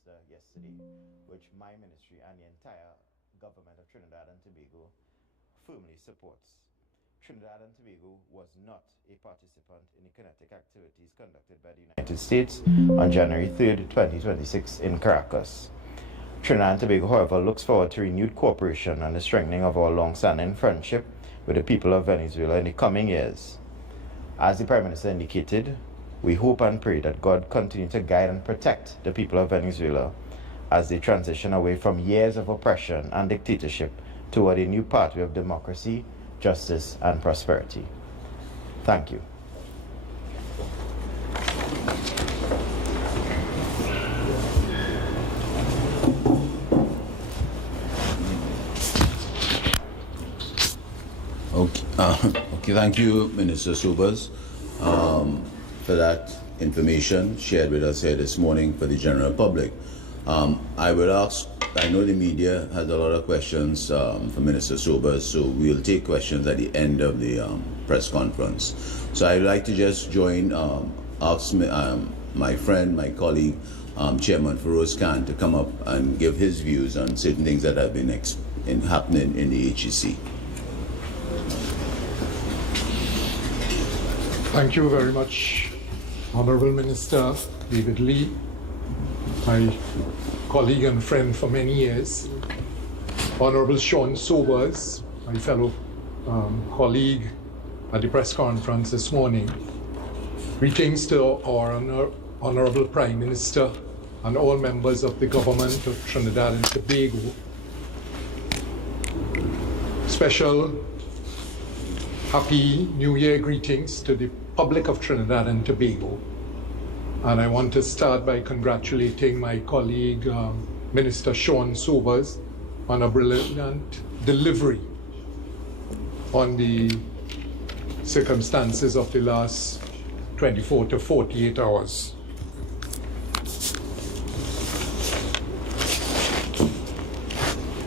Minister yesterday, which my ministry and the entire government of Trinidad and Tobago firmly supports. Trinidad and Tobago was not a participant in the kinetic activities conducted by the United States on January 3rd, 2026 in Caracas. Trinidad and Tobago, however, looks forward to renewed cooperation and the strengthening of our long-standing friendship with the people of Venezuela in the coming years. As the Prime Minister indicated, we hope and pray that God continue to guide and protect the people of Venezuela as they transition away from years of oppression and dictatorship toward a new pathway of democracy, justice, and prosperity. Thank you. Okay, thank you, Minister Sobers, for that information shared with us here this morning for the general public. I will ask, I know the media has a lot of questions for Minister Sobers, so we'll take questions at the end of the press conference. So I'd like to just join, ask my friend, my colleague, Chairman Feroz Khan, to come up and give his views on certain things that have been happening in the HEC. Thank you very much, Honorable Minister David Lee, my colleague and friend for many years, Honorable Sean Sobers, my fellow colleague at the press conference this morning. Greetings to our Honorable Prime Minister and all members of the government of Trinidad and Tobago. Special Happy New Year greetings to the public of Trinidad and Tobago. And I want to start by congratulating my colleague, Minister Sean Sobers, on a brilliant delivery on the circumstances of the last 24 to 48 hours.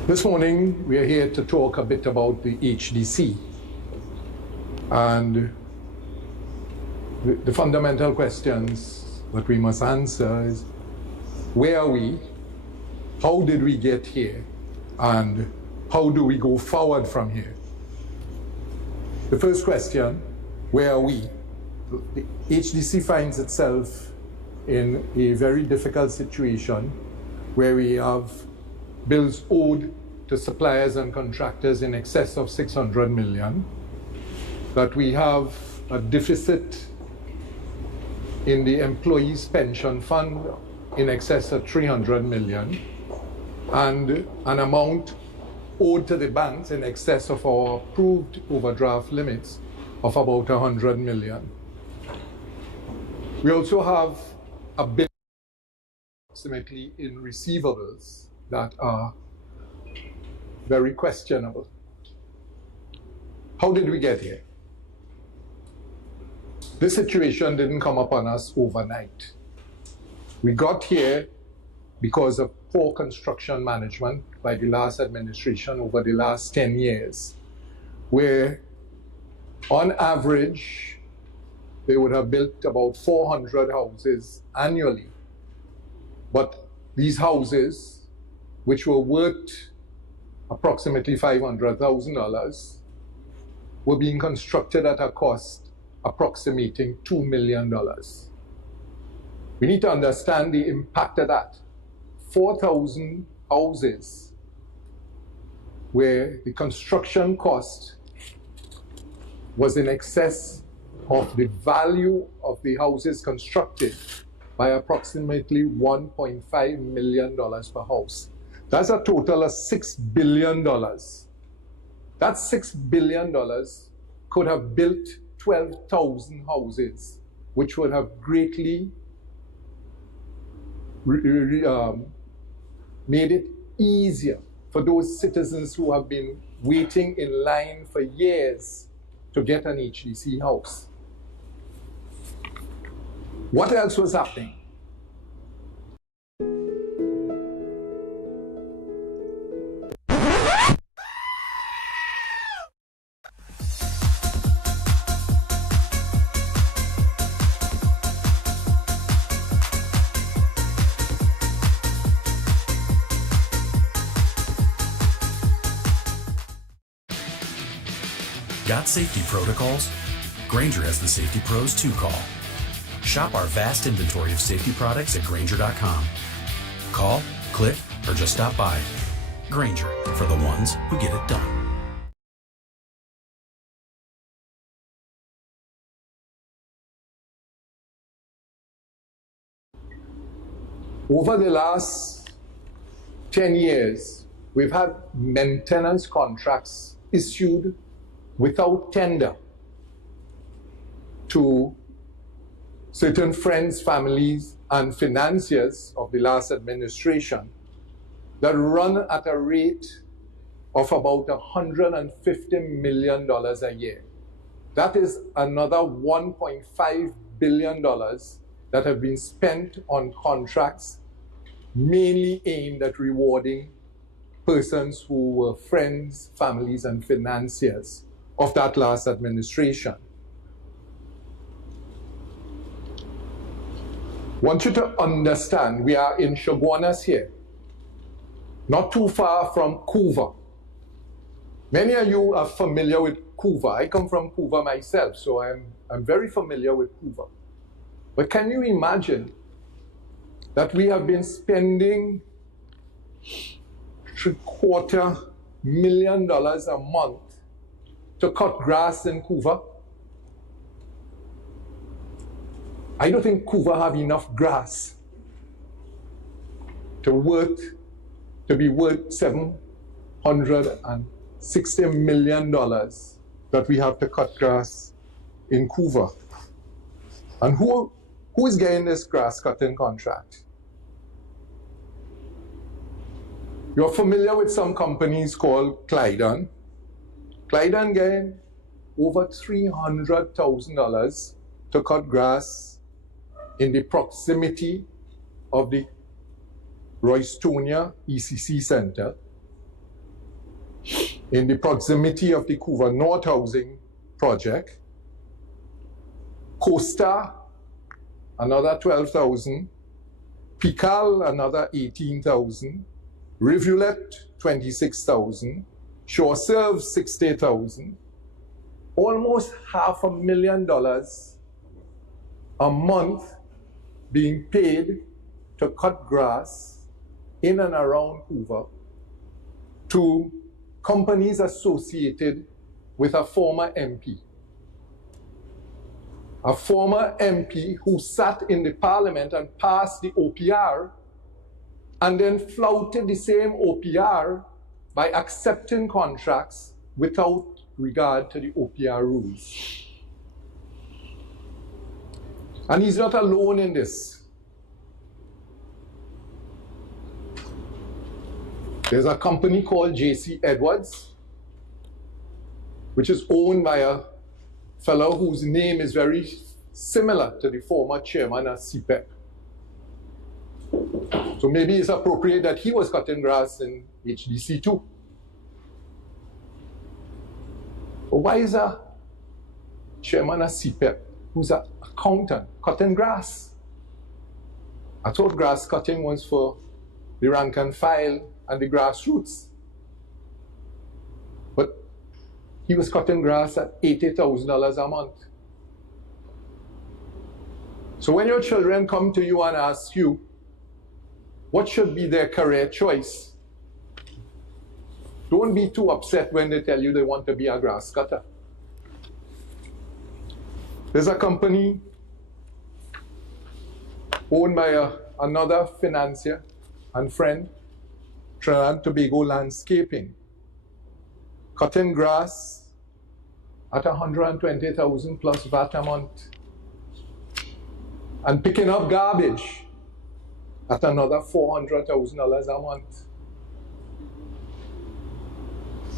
This morning, we are here to talk a bit about the HDC. And the fundamental questions that we must answer is, where are we? How did we get here? And how do we go forward from here? The first question, where are we? The HDC finds itself in a very difficult situation where we have bills owed to suppliers and contractors in excess of 600 million, that we have a deficit in the employees' pension fund in excess of 300 million, and an amount owed to the banks in excess of our approved overdraft limits of about 100 million. We also have a bill approximately in receivables that are very questionable. How did we get here? This situation didn't come upon us overnight. We got here because of poor construction management by the last administration over the last 10 years, where on average, they would have built about 400 houses annually. But these houses, which were worth approximately $500,000, were being constructed at a cost approximating $2 million. We need to understand the impact of that. 4,000 houses where the construction cost was in excess of the value of the houses constructed by approximately $1.5 million per house. That's a total of $6 billion. That $6 billion could have built 12,000 houses, which would have greatly made it easier for those citizens who have been waiting in line for years to get an HDC house. What else was happening? Got safety protocols? Grainger has the safety pros to call. Shop our vast inventory of safety products at Grainger.com. Call, click, or just stop by. Grainger, for the ones who get it done. Over the last 10 years, we've had maintenance contracts issued without tender to certain friends, families, and financiers of the last administration that run at a rate of about $150 million a year. That is another $1.5 billion that have been spent on contracts mainly aimed at rewarding persons who were friends, families, and financiers of that last administration. I want you to understand, we are in Chaguanas here, not too far from Couva. Many of you are familiar with Couva. I come from Couva myself, so I'm very familiar with Couva. But can you imagine that we have been spending $750,000 a month to cut grass in Couva? I don't think Couva have enough grass to be worth $760 million that we have to cut grass in Couva. And who is getting this grass cutting contract? You're familiar with some companies called Clydon. Clydon getting over $300,000 to cut grass in the proximity of the Roystonia ECC Center, in the proximity of the Couva North Housing Project. Costa, another 12,000. Pical, another 18,000. Rivulet, 26,000. Shore Serve, 60,000. Almost $500,000 a month being paid to cut grass in and around Couva to companies associated with a former MP. A former MP who sat in the parliament and passed the OPR and then flouted the same OPR by accepting contracts without regard to the OPR rules. And he's not alone in this. There's a company called J.C. Edwards, which is owned by a fellow whose name is very similar to the former chairman of CPEP. So maybe it's appropriate that he was cutting grass in HDC too. But why is a chairman of CPEP, who's an accountant, cutting grass? I thought grass cutting was for the rank and file and the grassroots. But he was cutting grass at $80,000 a month. So when your children come to you and ask you, what should be their career choice? Don't be too upset when they tell you they want to be a grass cutter. There's a company owned by another financier and friend, Trinidad and Tobago Landscaping, cutting grass at $120,000 plus VAT a month, and picking up garbage at another $400,000 a month.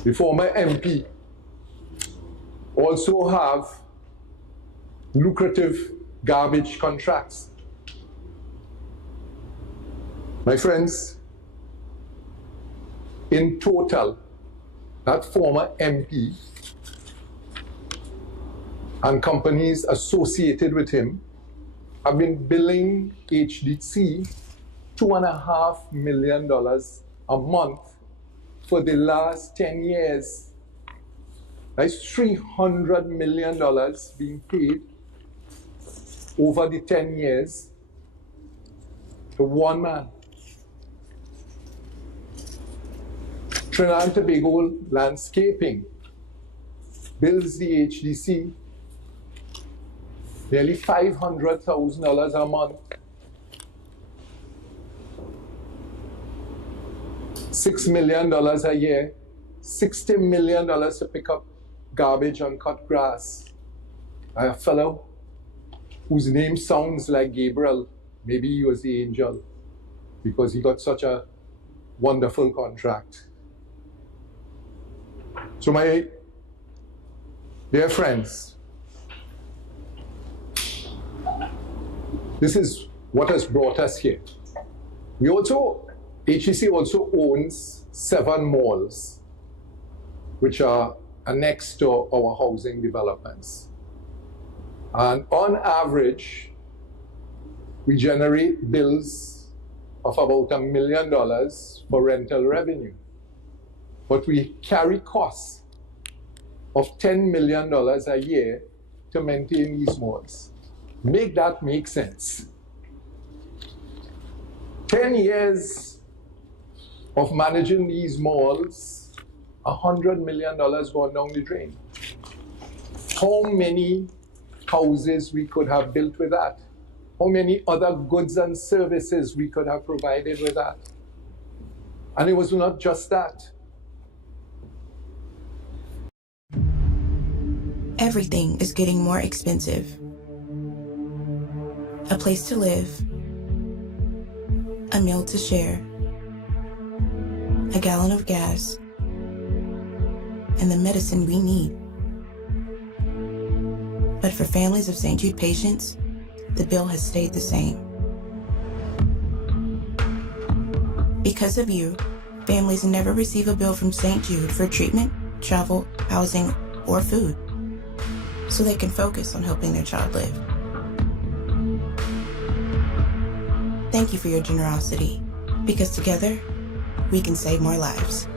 The former MP also have lucrative garbage contracts. My friends, in total, that former MP and companies associated with him have been billing HDC $2.5 million a month for the last 10 years. That's $300 million being paid over the 10 years to one man. Trinidad and Tobago Landscaping bills the HDC nearly $500,000 a month. $6 million a year, $60 million to pick up garbage and cut grass. A fellow whose name sounds like Gabriel. Maybe he was the angel because he got such a wonderful contract. So my dear friends, this is what has brought us here. HEC also owns 7 malls, which are next to our housing developments. And on average, we generate bills of about $1 million for rental revenue. But we carry costs of $10 million a year to maintain these malls. Make that make sense. 10 years of managing these malls, $100 million gone down the drain. How many houses we could have built with that? How many other goods and services we could have provided with that? And it was not just that. Everything is getting more expensive. A place to live, a meal to share, a gallon of gas, and the medicine we need. But for families of St. Jude patients, the bill has stayed the same. Because of you, families never receive a bill from St. Jude for treatment, travel, housing, or food, so they can focus on helping their child live. Thank you for your generosity, because together, we can save more lives.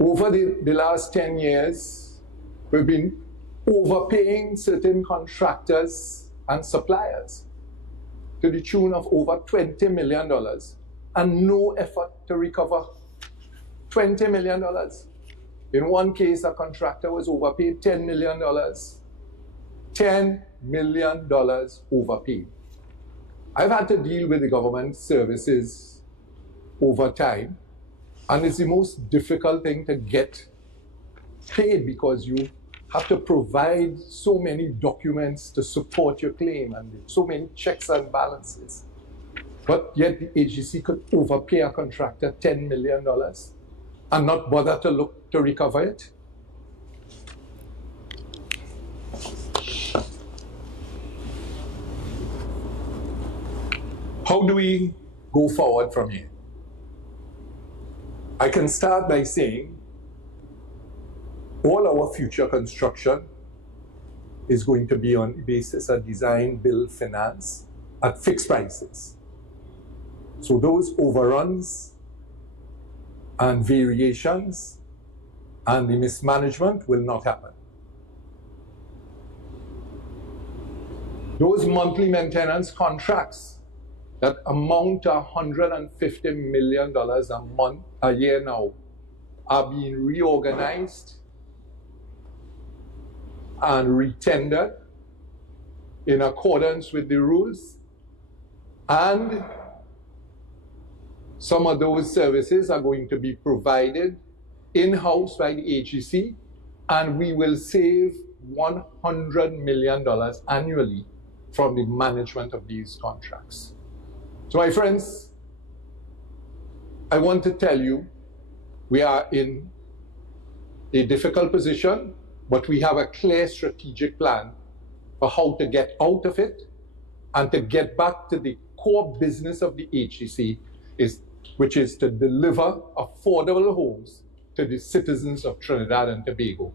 Over the last 10 years, we've been overpaying certain contractors and suppliers to the tune of over $20 million and no effort to recover $20 million. In one case, a contractor was overpaid $10 million. $10 million overpaid. I've had to deal with the government services over time, and it's the most difficult thing to get paid because you have to provide so many documents to support your claim and so many checks and balances. But yet the agency could overpay a contractor $10 million and not bother to look to recover it. How do we go forward from here? I can start by saying all our future construction is going to be on the basis of design, build, finance at fixed prices. So those overruns and variations and the mismanagement will not happen. Those monthly maintenance contracts that amount to $150 million a year now are being reorganized and retendered in accordance with the rules, and some of those services are going to be provided in-house by the HEC, and we will save $100 million annually from the management of these contracts. So my friends, I want to tell you, we are in a difficult position, but we have a clear strategic plan for how to get out of it and to get back to the core business of the HDC, which is to deliver affordable homes to the citizens of Trinidad and Tobago.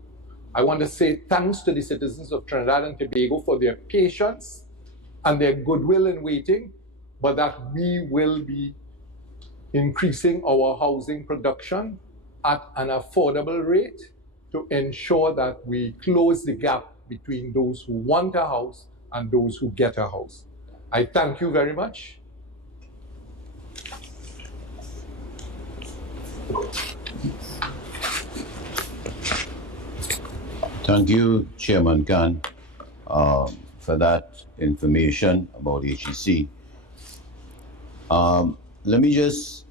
I want to say thanks to the citizens of Trinidad and Tobago for their patience and their goodwill in waiting, but that we will be increasing our housing production at an affordable rate to ensure that we close the gap between those who want a house and those who get a house. I thank you very much. Thank you, Chairman Khan, for that information about HEC. Let me just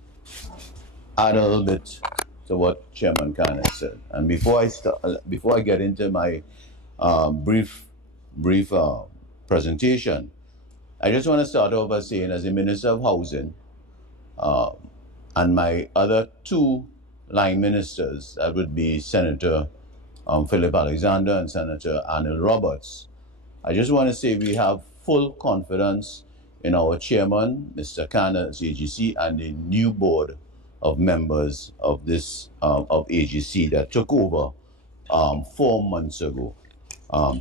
add a little bit to what Chairman Khan has said. And before I get into my brief presentation, I just want to start off by saying, as the Minister of Housing, and my other two line ministers, that would be Senator Philip Alexander and Senator Anil Roberts, I just want to say we have full confidence in our chairman, Mr. Khan at AGC, and the new board of members of this of AGC that took over 4 months ago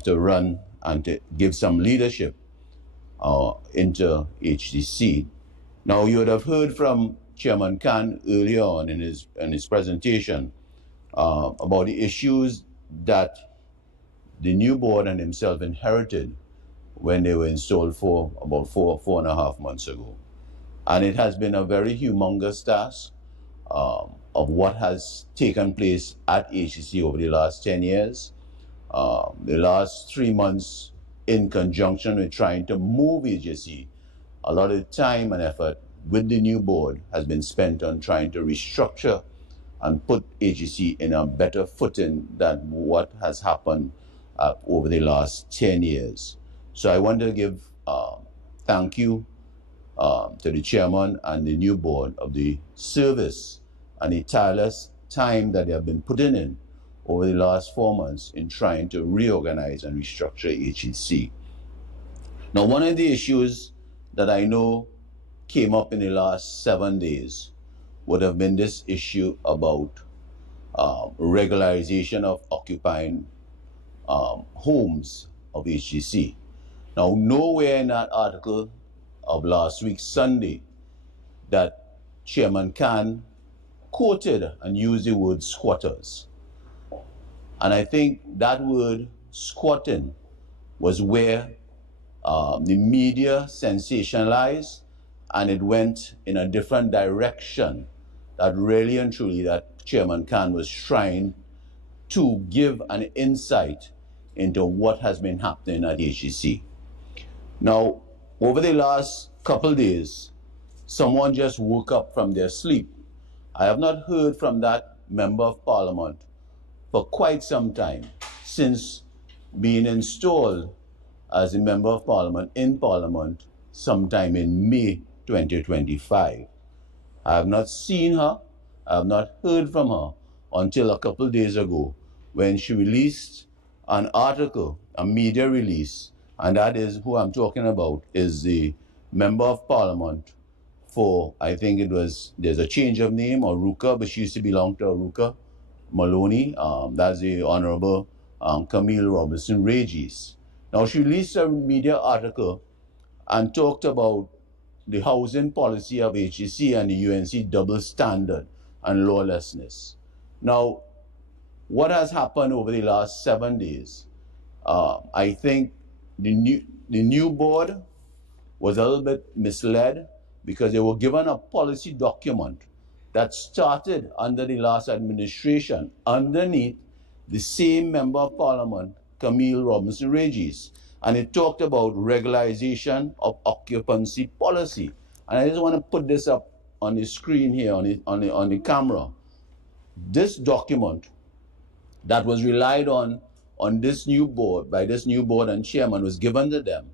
to run and to give some leadership into HDC. Now, you would have heard from Chairman Khan earlier on in his presentation about the issues that the new board and himself inherited when they were installed for about four and a half months ago. And it has been a very humongous task of what has taken place at HCC over the last 10 years. The last 3 months, in conjunction with trying to move HCC, a lot of time and effort with the new board has been spent on trying to restructure and put HCC in a better footing than what has happened over the last 10 years. So I want to give thank you to the chairman and the new board of the service and the tireless time that they have been putting in over the last 4 months in trying to reorganize and restructure HEC. Now, one of the issues that I know came up in the last 7 days would have been this issue about regularization of occupying homes of HGC. Now, nowhere in that article of last week, Sunday, that Chairman Khan quoted and used the word squatters. And I think that word squatting was where the media sensationalized, and it went in a different direction that really and truly that Chairman Khan was trying to give an insight into what has been happening at HEC. Now, over the last couple days, someone just woke up from their sleep. I have not heard from that member of parliament for quite some time, since being installed as a member of parliament in parliament sometime in May 2025. I have not seen her, I have not heard from her until a couple days ago when she released an article, a media release, and that is who I'm talking about, is the member of parliament for, I think it was, there's a change of name, Aruka, but she used to belong to Aruka Maloney. That's the Honorable Camille Robinson Regis. Now, she released a media article and talked about the housing policy of HEC and the UNC double standard and lawlessness. Now, what has happened over the last 7 days? I think the new board was a little bit misled because they were given a policy document that started under the last administration underneath the same member of parliament, Camille Robinson Regis. And it talked about regularization of occupancy policy. And I just want to put this up on the screen here, on the camera. This document that was relied on this new board, by this new board and chairman, was given to them,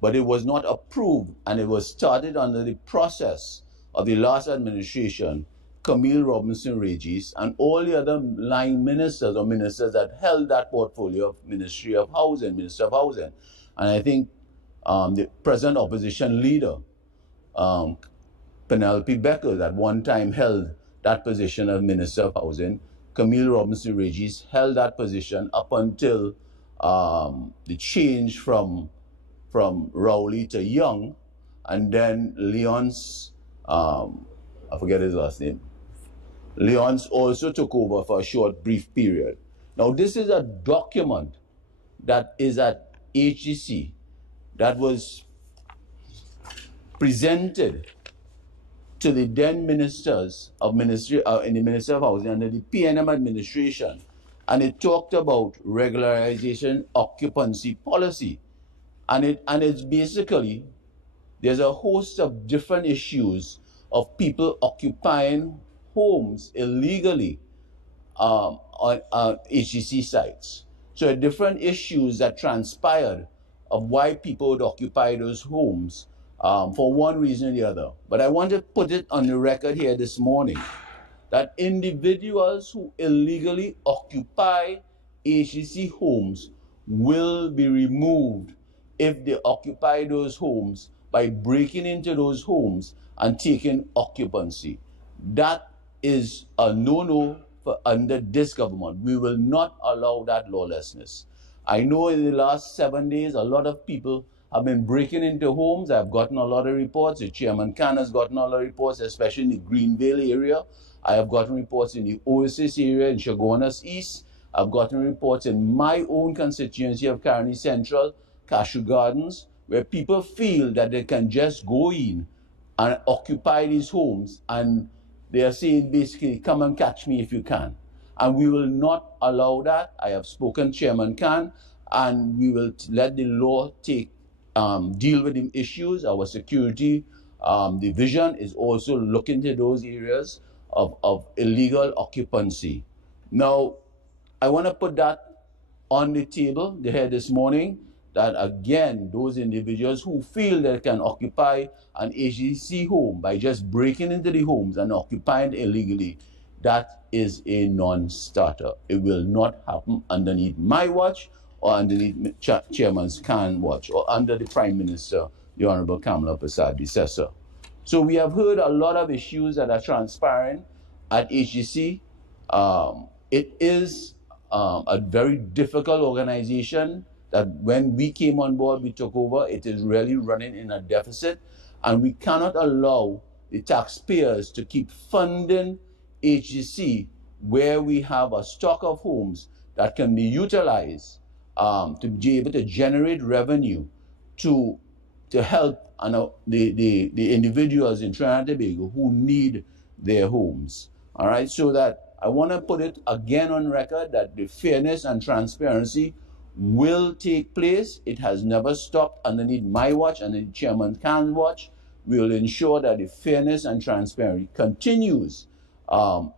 but it was not approved, and it was started under the process of the last administration Camille Robinson Regis, and all the other line ministers or ministers that held that portfolio of Ministry of Housing, Minister of Housing. And I think the present opposition leader, Penelope Beckers, at one time held that position of Minister of Housing. Camille Robinson Regis held that position up until the change from Rowley to Young, and then Leonce, I forget his last name, Leonce also took over for a short, brief period. Now, this is a document that is at HGC that was presented to the then ministers of Ministry in the Ministry of Housing under the PNM administration, and it talked about regularization occupancy policy, and it's basically there's a host of different issues of people occupying homes illegally on HGC sites. So different issues that transpired of why people would occupy those homes for one reason or the other. But I want to put it on the record here this morning that individuals who illegally occupy HGC homes will be removed if they occupy those homes by breaking into those homes and taking occupancy. That is a no-no for under this government. We will not allow that lawlessness. I know in the last 7 days, a lot of people have been breaking into homes. I've gotten a lot of reports. The Chairman Khan has gotten a lot of reports, especially in the Greenville area. I have gotten reports in the Oasis area, in Chaguanas East. I've gotten reports in my own constituency of Caroni Central, Cashew Gardens, where people feel that they can just go in and occupy these homes, and they are saying basically, come and catch me if you can. And we will not allow that. I have spoken to Chairman Khan, and we will let the law deal with the issues. Our security division is also looking to those areas of illegal occupancy. Now, I want to put that on the table here this morning, that again, those individuals who feel they can occupy an HGC home by just breaking into the homes and occupying illegally, that is a non-starter. It will not happen underneath my watch or underneath Chairman Khan's watch or under the Prime Minister, the Honorable Kamala Persad-Bissessar. So we have heard a lot of issues that are transpiring at HGC. It is a very difficult organization that when we came on board, we took over, it is really running in a deficit, and we cannot allow the taxpayers to keep funding HGC where we have a stock of homes that can be utilized to be able to generate revenue to help the individuals in Trinidad and Tobago who need their homes. All right, so that I want to put it again on record that the fairness and transparency will take place. It has never stopped underneath my watch and the Chairman Khan's watch. We will ensure that the fairness and transparency continues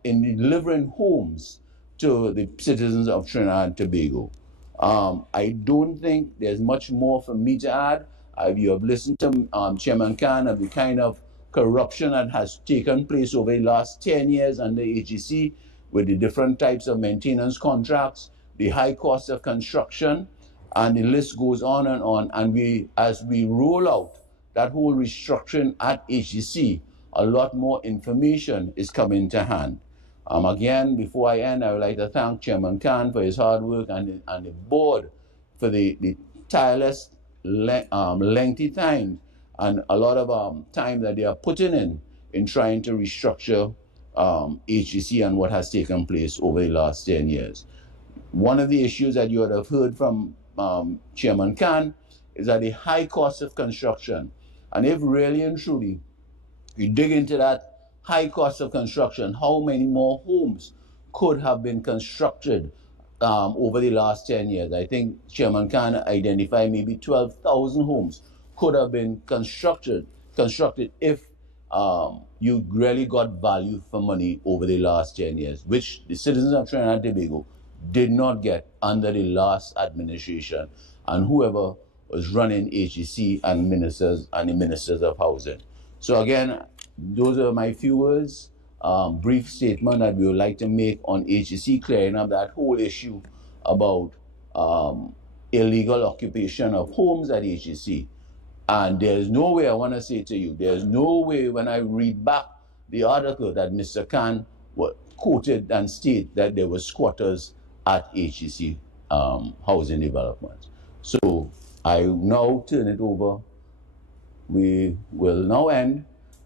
in delivering homes to the citizens of Trinidad and Tobago. I don't think there's much more for me to add. You have listened to Chairman Khan of the kind of corruption that has taken place over the last 10 years under HGC with the different types of maintenance contracts, the high cost of construction, and the list goes on. And as we roll out that whole restructuring at HGC, a lot more information is coming to hand. Again, before I end, I would like to thank Chairman Khan for his hard work and the board for the tireless, lengthy time and a lot of time that they are putting in trying to restructure HGC and what has taken place over the last 10 years. One of the issues that you would have heard from Chairman Khan is that the high cost of construction. And if really and truly you dig into that high cost of construction, how many more homes could have been constructed over the last 10 years? I think Chairman Khan identified maybe 12,000 homes could have been constructed if you really got value for money over the last 10 years, which the citizens of Trinidad and Tobago did not get under the last administration and whoever was running HGC and the ministers of housing. So again, those are my few words. brief statement that we would like to make on HEC, clearing up that whole issue about illegal occupation of homes at HEC. And there's no way, I want to say to you, there's no way when I read back the article that Mr. Khan quoted and stated that there were squatters at HEC housing development. So I now turn it over. We will now end,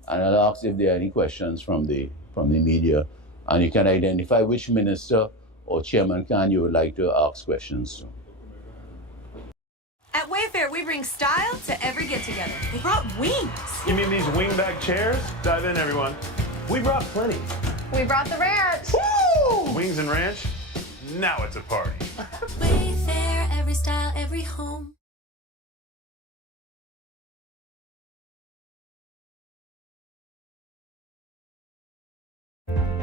and I'll ask if there are any questions from the media, and you can identify which minister or Chairman Khan you would like to ask questions to. At Wayfair, we bring style to every get-together. They brought wings. You mean these wingback chairs? Dive in, everyone. We brought plenty. We brought the ranch. Woo! Wings and ranch? Now it's a party. Wayfair, every style, every home.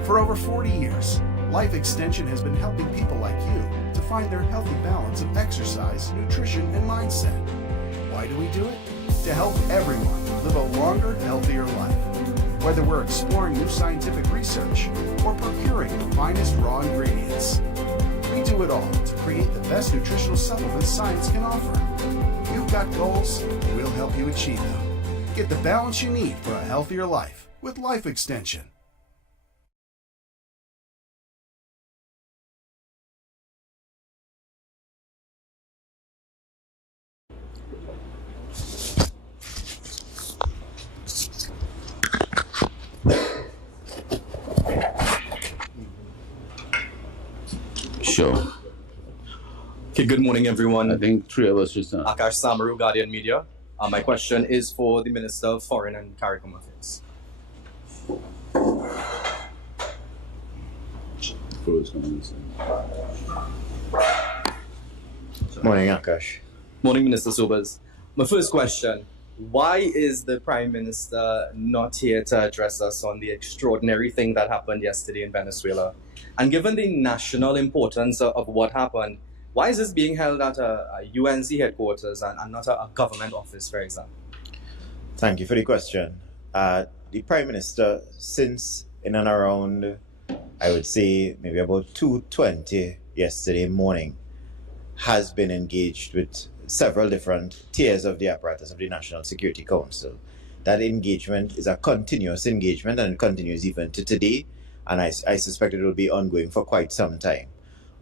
For over 40 years, Life Extension has been helping people like you to find their healthy balance of exercise, nutrition, and mindset. Why do we do it? To help everyone live a longer, healthier life. Whether we're exploring new scientific research or procuring the finest raw ingredients. We do it all to create the best nutritional supplements science can offer. You've got goals, we'll help you achieve them. Get the balance you need for a healthier life with Life Extension. Sure. Okay, good morning, everyone. I think three of us just Akash Samaru, Guardian Media. My question is for the Minister of Foreign and CARICOM Affairs. Morning, Akash. Morning, Minister Sobers. My first question, why is the Prime Minister not here to address us on the extraordinary thing that happened yesterday in Venezuela? And given the national importance of what happened, why is this being held at a UNC headquarters and not a government office, for example? Thank you for the question. The Prime Minister, since in and around, I would say maybe about 2:20 yesterday morning, has been engaged with several different tiers of the apparatus of the National Security Council. That engagement is a continuous engagement and it continues even to today, and I suspect it will be ongoing for quite some time.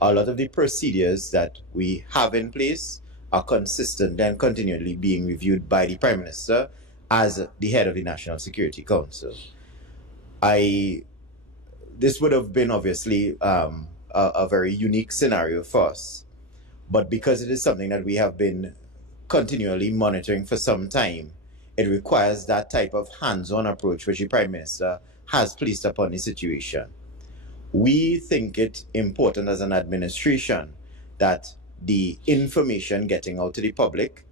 A lot of the procedures that we have in place are consistent and continually being reviewed by the Prime Minister as the head of the National Security Council. This would have been obviously a very unique scenario for us, but because it is something that we have been continually monitoring for some time, it requires that type of hands-on approach which the Prime Minister has placed upon the situation. We think it important as an administration that the information getting out to the public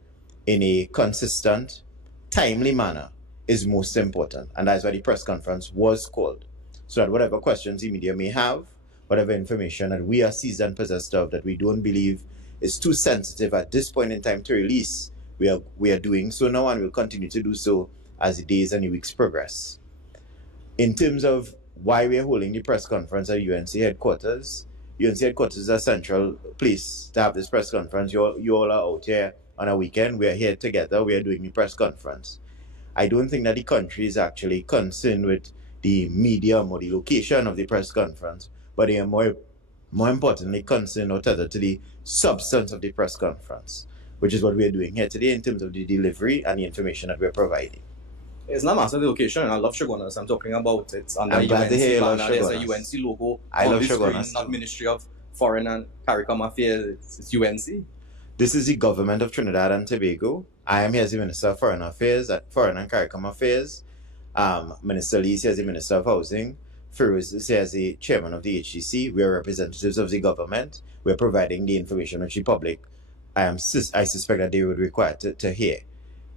in a consistent, timely manner is most important. And that's why the press conference was called. So that whatever questions the media may have, whatever information that we are seized and possessed of that we don't believe is too sensitive at this point in time to release, we are doing so now and will continue to do so as the days and the weeks progress. In terms of why we are holding the press conference at UNC headquarters is a central place to have this press conference. You all are out here on a weekend. We are here together. We are doing the press conference. I don't think that the country is actually concerned with the medium or the location of the press conference, but they are more importantly concerned or tethered to the substance of the press conference, which is what we are doing here today in terms of the delivery and the information that we're providing. It's not a matter of the location, and I love Shogunas. I'm talking about it under I'm glad UNC to hear you love banner. There's a Shogunas. UNC logo I on love the screen, Shogunas not too. Ministry of Foreign and CARICOM Affairs, it's UNC. This is the government of Trinidad and Tobago. I am here as the Minister of Foreign Affairs, Foreign and CARICOM Affairs. Minister Lee is here as the Minister of Housing. Feroz is here as the Chairman of the HEC. We are representatives of the government. We are providing the information which the public, I suspect that they would require to hear.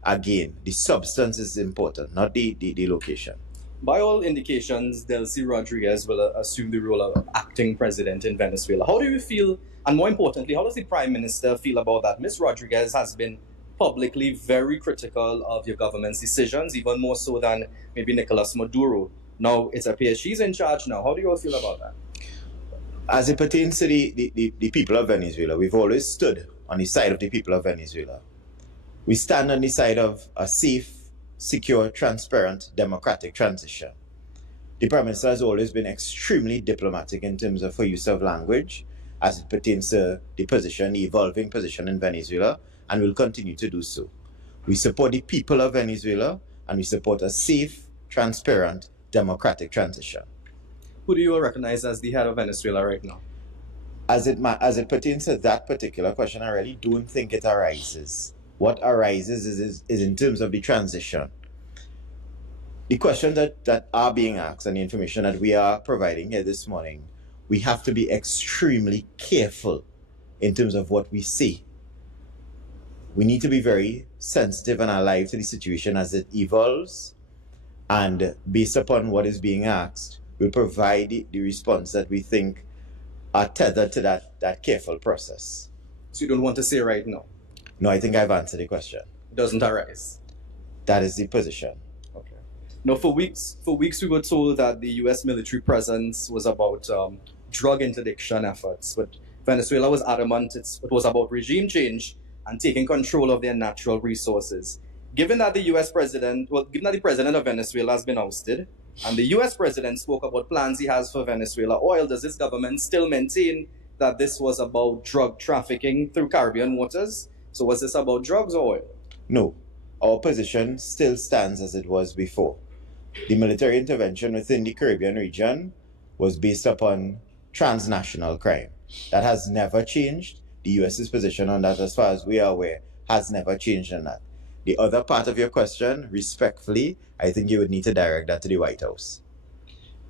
Again, the substance is important, not the location. By all indications, Delcy Rodriguez will assume the role of acting president in Venezuela. How do you feel, and more importantly, how does the Prime Minister feel about that? Ms. Rodriguez has been publicly very critical of your government's decisions, even more so than maybe Nicolas Maduro. Now it appears she's in charge now. How do you all feel about that? As it pertains to the people of Venezuela, we've always stood on the side of the people of Venezuela. We stand on the side of a safe, secure, transparent, democratic transition. The Prime Minister has always been extremely diplomatic in terms of her use of language as it pertains to the position, the evolving position in Venezuela, and will continue to do so. We support the people of Venezuela, and we support a safe, transparent, democratic transition. Who do you all recognize as the head of Venezuela right now? As it pertains to that particular question, I really don't think it arises. What arises is in terms of the transition. The questions that are being asked and the information that we are providing here this morning, we have to be extremely careful in terms of what we say. We need to be very sensitive and alive to the situation as it evolves, and based upon what is being asked, we'll provide the response that we think are tethered to that careful process. So you don't want to say right now? No, I think I've answered the question. It doesn't arise? That is the position. Okay. Now, for weeks we were told that the U.S. military presence was about drug interdiction efforts, but Venezuela was adamant it was about regime change and taking control of their natural resources. Given that the president of Venezuela has been ousted, and the U.S. president spoke about plans he has for Venezuela oil, does this government still maintain that this was about drug trafficking through Caribbean waters? So was this about drugs or oil? No. Our position still stands as it was before. The military intervention within the Caribbean region was based upon transnational crime. That has never changed. The U.S.'s position on that, as far as we are aware, has never changed on that. The other part of your question, respectfully, I think you would need to direct that to the White House.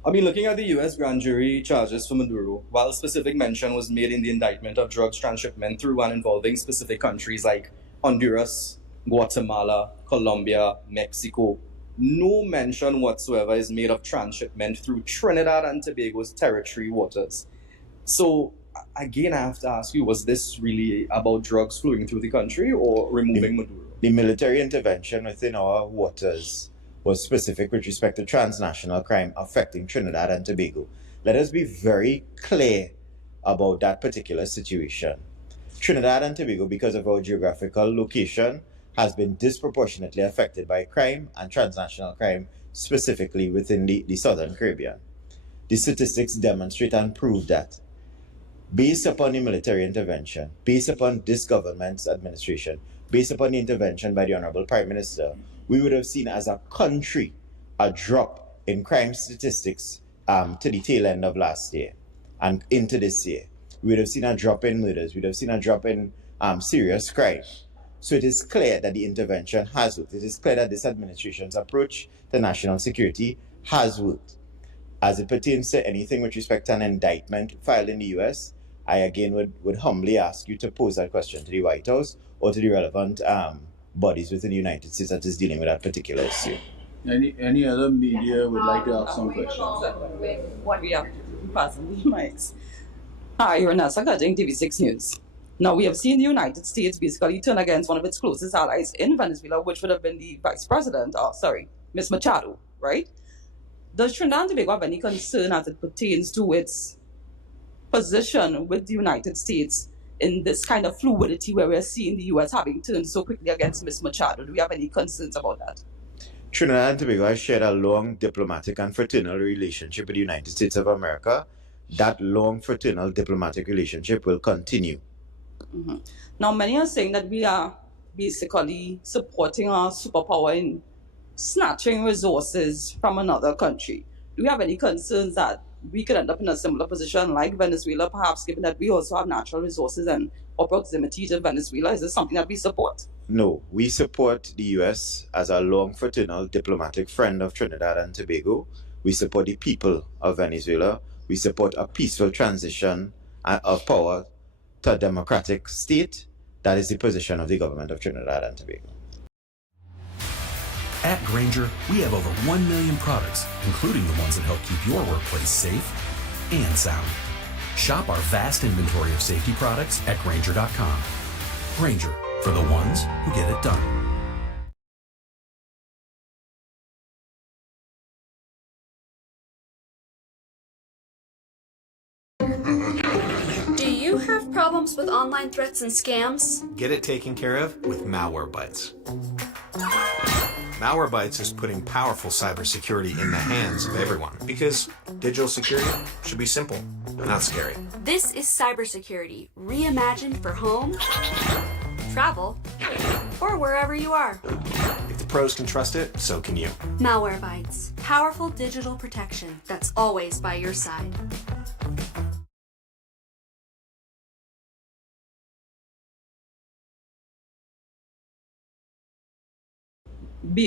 I mean, looking at the U.S. grand jury charges for Maduro, while specific mention was made in the indictment of drugs transshipment through and involving specific countries like Honduras, Guatemala, Colombia, Mexico, no mention whatsoever is made of transshipment through Trinidad and Tobago's territory waters. So, again, I have to ask you, was this really about drugs flowing through the country or removing Maduro? The military intervention within our waters was specific with respect to transnational crime affecting Trinidad and Tobago. Let us be very clear about that particular situation. Trinidad and Tobago, because of our geographical location, has been disproportionately affected by crime and transnational crime, specifically within the Southern Caribbean. The statistics demonstrate and prove that. Based upon the military intervention, based upon this government's administration, based upon the intervention by the Honorable Prime Minister, we would have seen as a country a drop in crime statistics to the tail end of last year and into this year. We would have seen a drop in murders. We would have seen a drop in serious crime. So it is clear that the intervention has worked. It is clear that this administration's approach to national security has worked. As it pertains to anything with respect to an indictment filed in the U.S., I again would humbly ask you to pose that question to the White House or to the relevant bodies within the United States that is dealing with that particular issue. Any other media would like to ask some questions? What we have passing the mics. Hi, Renessa Cutting, TV6 News. Now, we have seen the United States basically turn against one of its closest allies in Venezuela, which would have been the Vice President, Ms. Machado, right? Does Trinidad and Tobago have any concern as it pertains to its position with the United States in this kind of fluidity where we're seeing the U.S. having turned so quickly against Ms. Machado? Do we have any concerns about that? Trinidad and Tobago has shared a long diplomatic and fraternal relationship with the United States of America. That long fraternal diplomatic relationship will continue. Mm-hmm. Now, many are saying that we are basically supporting our superpower in snatching resources from another country. Do we have any concerns that we could end up in a similar position like Venezuela, perhaps, given that we also have natural resources and our proximity to Venezuela? Is this something that we support? No, we support the U.S. as a long fraternal diplomatic friend of Trinidad and Tobago. We support the people of Venezuela. We support a peaceful transition of power to a democratic state. That is the position of the government of Trinidad and Tobago. At Grainger, we have over 1 million products, including the ones that help keep your workplace safe and sound. Shop our vast inventory of safety products at Grainger.com. Grainger, for the ones who get it done. Have problems with online threats and scams? Get it taken care of with Malwarebytes. Malwarebytes is putting powerful cybersecurity in the hands of everyone because digital security should be simple, not scary. This is cybersecurity reimagined for home, travel, or wherever you are. If the pros can trust it, so can you. Malwarebytes. Powerful digital protection that's always by your side.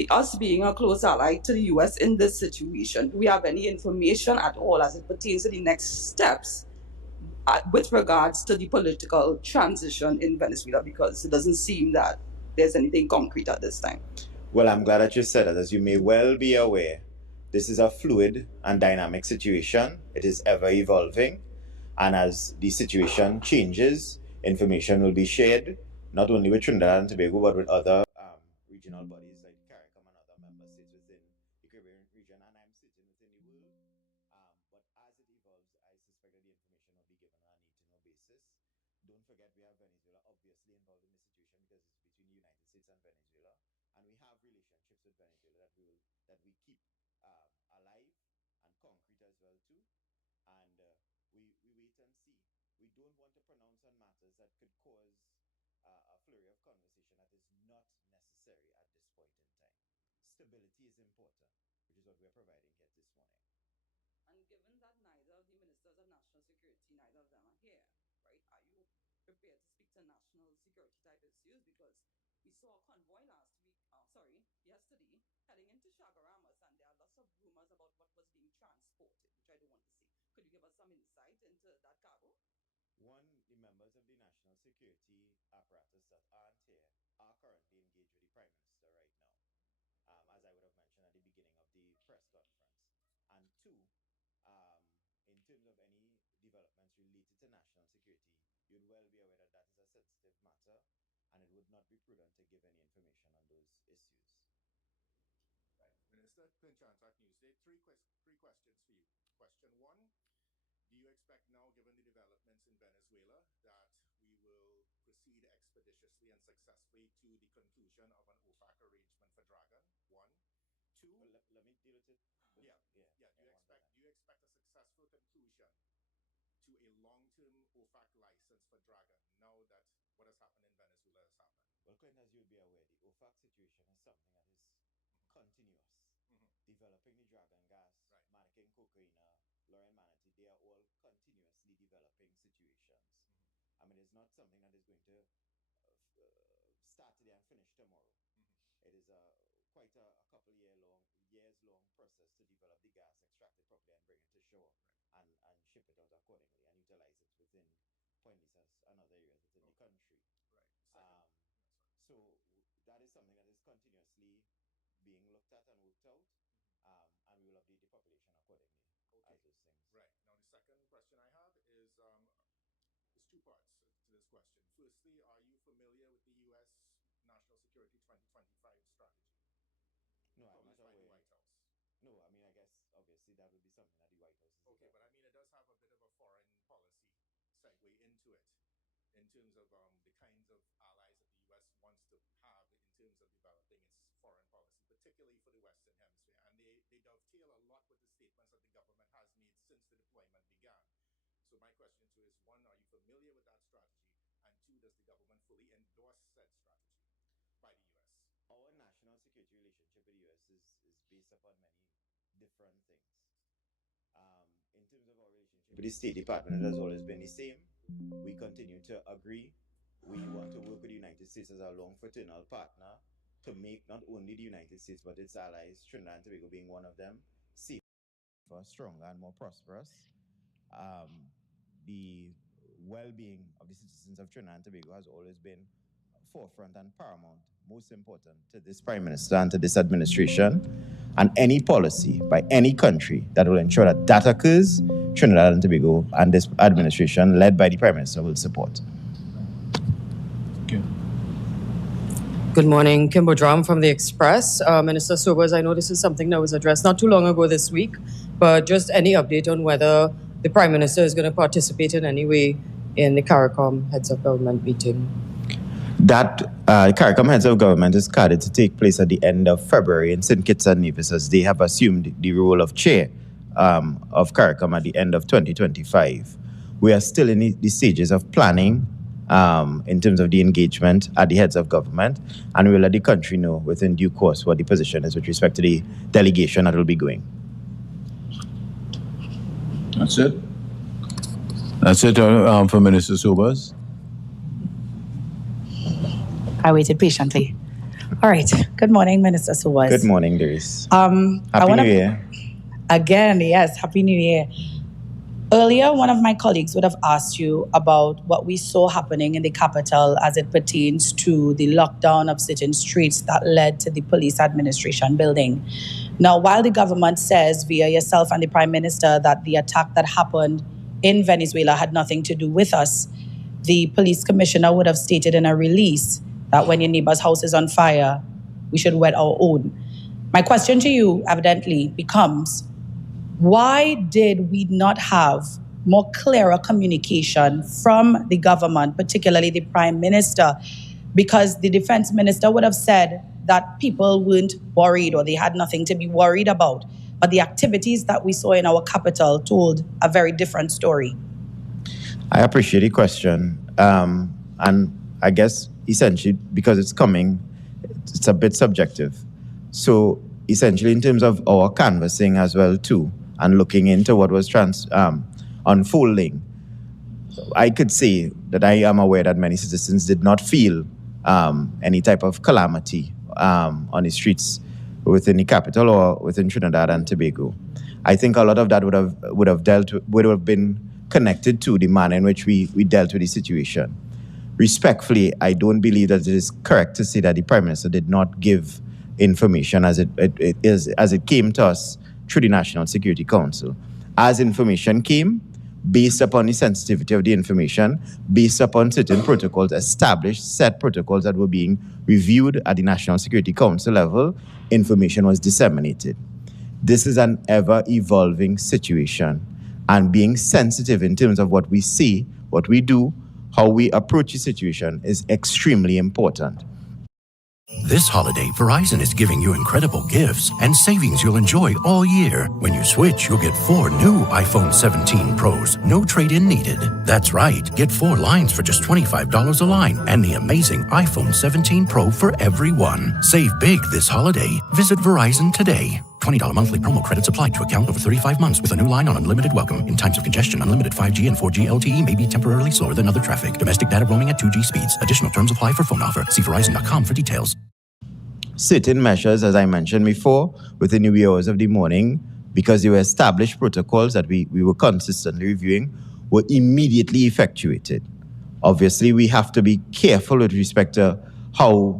Us being a close ally to the US in this situation, do we have any information at all as it pertains to the next steps with regards to the political transition in Venezuela? Because it doesn't seem that there's anything concrete at this time. Well, I'm glad that you said that. As you may well be aware, this is a fluid and dynamic situation. It is ever evolving. And as the situation changes, information will be shared, not only with Trinidad and Tobago, but with other regional bodies like CARICOM and other member states within the Caribbean region, and I'm sitting within the world. But as it evolves, I suspect that the information will be given on a need-to-know basis. Don't forget, we have Venezuela obviously involved in the situation because it's between the United States and Venezuela, and we have relationships with Venezuela that we keep alive and concrete as well too. And we wait and see. We don't want to pronounce on matters that could cause a flurry of conversation that is not necessary at this point in time. Stability is important, which is what we are providing here this morning. And given that neither of the ministers of national security, neither of them are here, right? Are you prepared to speak to national security type issues? Because we saw a convoy yesterday, heading into Chaguaramas, and there are lots of rumors about what was being transported, which I don't want to see. Could you give us some insight into that cargo? One, the members of the national security apparatus that aren't here are currently engaged with the Prime Minister right now, as I would have mentioned at the beginning of the press conference. And two, in terms of any developments related to national security, you'd well be aware that that is a sensitive matter, and it would not be prudent to give any information on those issues. Right. Minister, Clint Chantak Newsday, three questions for you. Question one, do you expect now, given the developments in Venezuela, that we will proceed expeditiously and successfully to the conclusion of an OFAC arrangement for Dragon? One. Two. Well, let me deal with it. Do you expect a successful conclusion to a long-term OFAC license for Dragon now that what has happened in Venezuela has happened? Well, Clint, as you'll be aware, the OFAC situation is something that is continuous. Developing the Dragon gas, Manikin Cocaina, Lauren Manatee, they are all continuously developing situations. I mean, it's not something that is going to start today and finish tomorrow. It is quite a couple years long process to develop the gas, extract it properly, and bring it to shore, and ship it out accordingly, and utilize it within Point Lisas and other areas within the country. Right. So that is something that is continuously being looked at and worked out, and we will update the population accordingly as those things. Right. Now, the second question I have is there's two parts to this question. Firstly, are you familiar with the U.S. National Security 2025 strategy? No, I'm not aware. By the White House. No, I mean, I guess obviously that would be something that the White House is. Okay, but I mean, it does have a bit of a foreign policy segue into it, in terms of the kinds of allies that the U.S. wants to have in terms of developing its foreign policy, particularly for the Western Hemisphere. And they dovetail a lot with the statements that the government has made since the deployment began. So my question to you is, one, are you familiar with that strategy? And two, does the government fully endorse said strategy by the U.S.? Our national security relationship with the U.S. is based upon many different things. In terms of our relationship with the State Department, it has always been the same. We continue to agree. We want to work with the United States as our long fraternal partner to make not only the United States but its allies, Trinidad and Tobago being one of them, safer, stronger, and more prosperous. The well-being of the citizens of Trinidad and Tobago has always been forefront and paramount, most important to this Prime Minister and to this administration. And any policy by any country that will ensure that that occurs, Trinidad and Tobago and this administration, led by the Prime Minister, will support. Good morning, Kimbo Drum from The Express. Minister Sobers, I know this is something that was addressed not too long ago this week, but just any update on whether the Prime Minister is going to participate in any way in the CARICOM Heads of Government meeting? That CARICOM Heads of Government is scheduled to take place at the end of February in St. Kitts and Nevis, as they have assumed the role of chair of CARICOM at the end of 2025. We are still in the stages of planning in terms of the engagement at the heads of government, and we will let the country know within due course what the position is with respect to the delegation that will be going. That's it. That's it for Minister Sobers. I waited patiently. All right. Good morning, Minister Sobers. Good morning, Doris. Happy New Year. Again, yes, Happy New Year. Earlier, one of my colleagues would have asked you about what we saw happening in the capital as it pertains to the lockdown of certain streets that led to the police administration building. Now, while the government says via yourself and the Prime Minister that the attack that happened in Venezuela had nothing to do with us, the police commissioner would have stated in a release that when your neighbor's house is on fire, we should wet our own. My question to you evidently becomes, why did we not have more clearer communication from the government, particularly the Prime Minister? Because the Defense Minister would have said that people weren't worried or they had nothing to be worried about. But the activities that we saw in our capital told a very different story. I appreciate the question. And I guess essentially because it's coming, it's a bit subjective. So essentially in terms of our canvassing as well too, and looking into what was unfolding, I could say that I am aware that many citizens did not feel any type of calamity on the streets within the capital or within Trinidad and Tobago. I think a lot of that would have been connected to the manner in which we dealt with the situation. Respectfully, I don't believe that it is correct to say that the Prime Minister did not give information as it came to us through the National Security Council. As information came, based upon the sensitivity of the information, based upon certain protocols, established set protocols that were being reviewed at the National Security Council level, information was disseminated. This is an ever-evolving situation, and being sensitive in terms of what we see, what we do, how we approach the situation is extremely important. This holiday, Verizon is giving you incredible gifts and savings you'll enjoy all year. When you switch, you'll get 4 new iPhone 17 Pros. No trade-in needed. That's right. Get 4 lines for just $25 a line and the amazing iPhone 17 Pro for everyone. Save big this holiday. Visit Verizon today. $20 monthly promo credits applied to account over 35 months with a new line on unlimited welcome. In times of congestion, unlimited 5G and 4G LTE may be temporarily slower than other traffic. Domestic data roaming at 2G speeds. Additional terms apply for phone offer. See Verizon.com for details. Certain measures, as I mentioned before, within the wee hours of the morning, because they were established protocols that we were consistently reviewing, were immediately effectuated. Obviously, we have to be careful with respect to how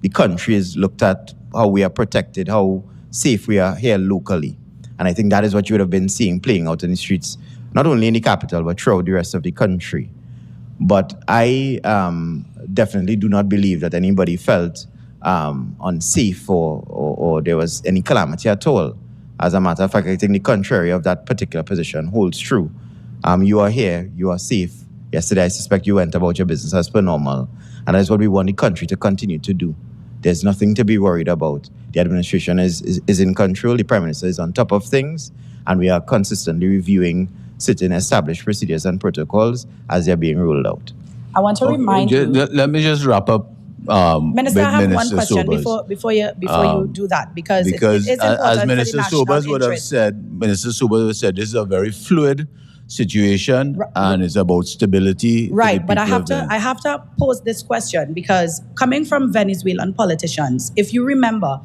the country is looked at, how we are protected, how safe we are here locally. And I think that is what you would have been seeing playing out in the streets, not only in the capital, but throughout the rest of the country. But I definitely do not believe that anybody felt unsafe or there was any calamity at all. As a matter of fact, I think the contrary of that particular position holds true. You are here, you are safe. Yesterday, I suspect you went about your business as per normal. And that is what we want the country to continue to do. There's nothing to be worried about. The administration is in control. The Prime Minister is on top of things. And we are consistently reviewing certain established procedures and protocols as they're being rolled out. I want to remind you. Let me just wrap up. Minister, I have Minister one question Sobers. before you do that, because it's important as Minister for the national Sobers would have interest. said, Minister Sobers would have said, this is a very fluid situation and it's about stability. Right, but I have to pose this question, because coming from Venezuelan politicians, if you remember,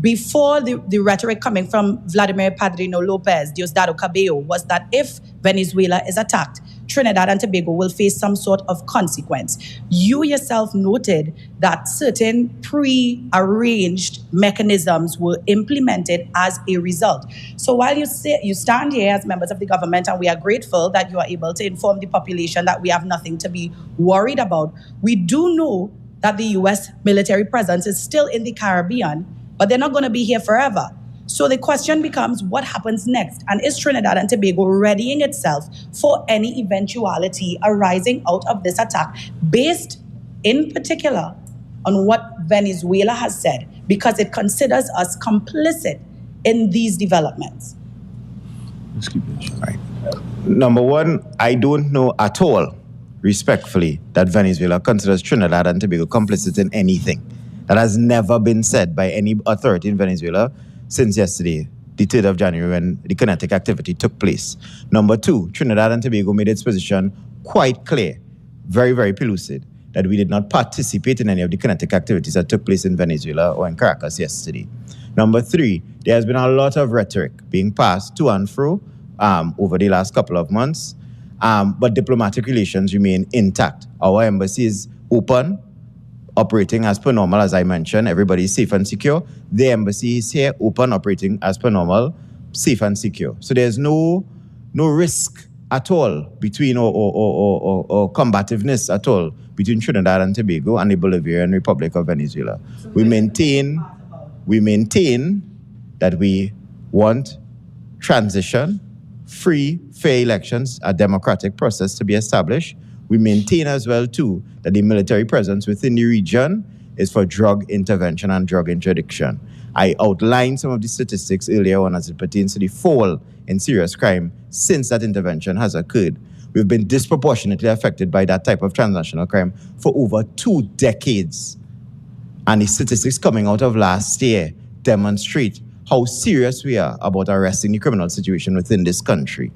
before the rhetoric coming from Vladimir Padrino Lopez, Diosdado Cabello, was that if Venezuela is attacked, Trinidad and Tobago will face some sort of consequence. You yourself noted that certain pre-arranged mechanisms were implemented as a result. So while you stand here as members of the government, and we are grateful that you are able to inform the population that we have nothing to be worried about, we do know that the U.S. military presence is still in the Caribbean, but they're not going to be here forever. So the question becomes, what happens next? And is Trinidad and Tobago readying itself for any eventuality arising out of this attack, based in particular on what Venezuela has said, because it considers us complicit in these developments? Let's keep it short. Right. Number one, I don't know at all, respectfully, that Venezuela considers Trinidad and Tobago complicit in anything. That has never been said by any authority in Venezuela since yesterday, the 3rd of January, when the kinetic activity took place. Number two, Trinidad and Tobago made its position quite clear, very, very pellucid, that we did not participate in any of the kinetic activities that took place in Venezuela or in Caracas yesterday. Number three, there has been a lot of rhetoric being passed to and fro over the last couple of months, but diplomatic relations remain intact. Our embassy is open, operating as per normal, as I mentioned. Everybody is safe and secure. The embassy is here, open, operating as per normal, safe and secure. So there's no risk at all between or combativeness at all between Trinidad and Tobago and the Bolivarian Republic of Venezuela. So we maintain that we want transition, free, fair elections, a democratic process to be established. We maintain as well, too, that the military presence within the region is for drug intervention and drug interdiction. I outlined some of the statistics earlier on as it pertains to the fall in serious crime since that intervention has occurred. We've been disproportionately affected by that type of transnational crime for over 2 decades. And the statistics coming out of last year demonstrate how serious we are about arresting the criminal situation within this country.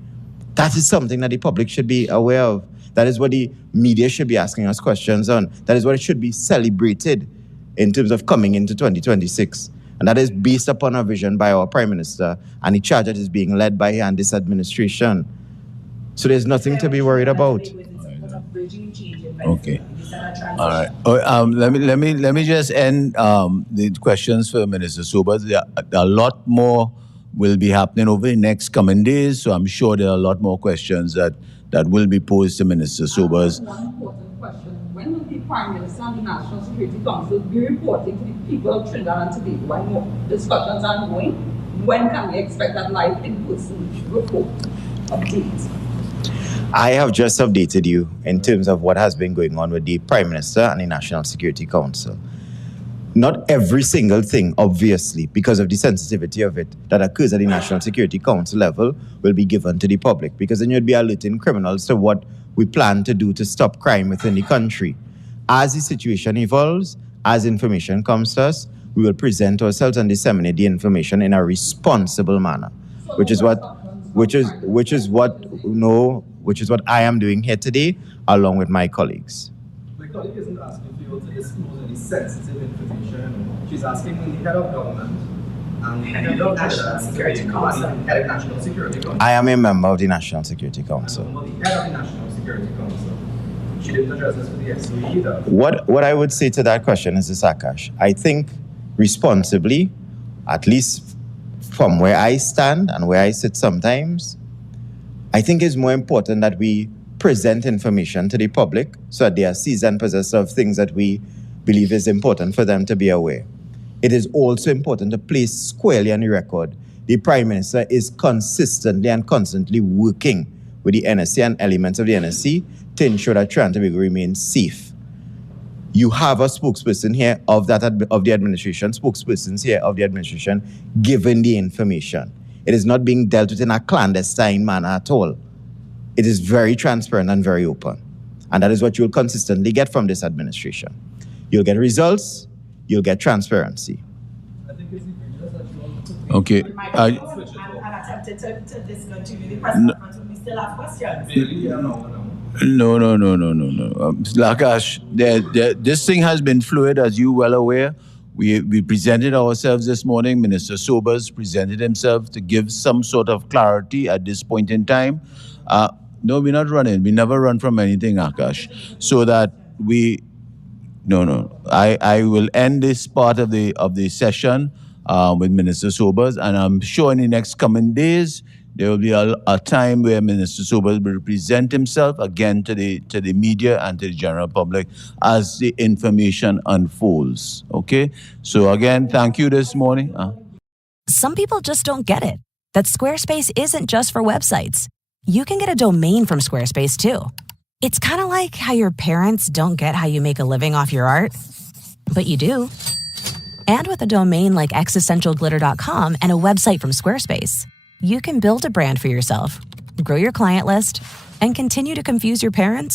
That is something that the public should be aware of. That is what the media should be asking us questions on. That is what it should be celebrated in terms of coming into 2026. And that is based upon a vision by our Prime Minister and the charge that is being led by him and this administration. So there's nothing to be worried about. Okay. All right. Let me just end the questions for Minister Sobers. A lot more will be happening over the next coming days, so I'm sure there are a lot more questions that will be posed to Minister Sobers. One important question. When will the Prime Minister and the National Security Council be reporting to the people of Trinidad and Tobago? When more discussions are ongoing? When can we expect that live in-person report update? I have just updated you in terms of what has been going on with the Prime Minister and the National Security Council. Not every single thing, obviously, because of the sensitivity of it, that occurs at the National Security Council level will be given to the public, because then you'd be alerting criminals to what we plan to do to stop crime within the country. As the situation evolves, as information comes to us, we will present ourselves and disseminate the information in a responsible manner, which is what I am doing here today, along with my colleagues. My colleague isn't asking for you to disclose any sensitive information. She's asking when the head of government and the head of National Security Council. I am a member of the National Security Council. And the head of the National Security Council. She didn't address this with the SOE either. What I would say to that question is this, Akash. I think responsibly, at least from where I stand and where I sit sometimes, I think it's more important that we present information to the public so that they are seized and possessed of things that we believe is important for them to be aware. It is also important to place squarely on the record the Prime Minister is consistently and constantly working with the NSC and elements of the NSC to ensure that Trinidad and Tobago remains safe. You have a spokesperson here of the administration, spokespersons here of the administration, given the information. It is not being dealt with in a clandestine manner at all. It is very transparent and very open. And that is what you'll consistently get from this administration. You'll get results, you'll get transparency. Okay. And attempted to discontinue the president, we still have questions. No. Lakash, this thing has been fluid, as you well aware. We presented ourselves this morning. Minister Sobers presented himself to give some sort of clarity at this point in time. No, we're not running. We never run from anything, Akash. So that I will end this part of the session with Minister Sobers, and I'm sure in the next coming days there will be a time where Minister Sobers will present himself again to the media and to the general public as the information unfolds. Okay? So again, thank you this morning. some people just don't get it. That Squarespace isn't just for websites. You can get a domain from Squarespace too. It's kind of like how your parents don't get how you make a living off your art, but you do. And with a domain like existentialglitter.com and a website from Squarespace, you can build a brand for yourself, grow your client list, and continue to confuse your parents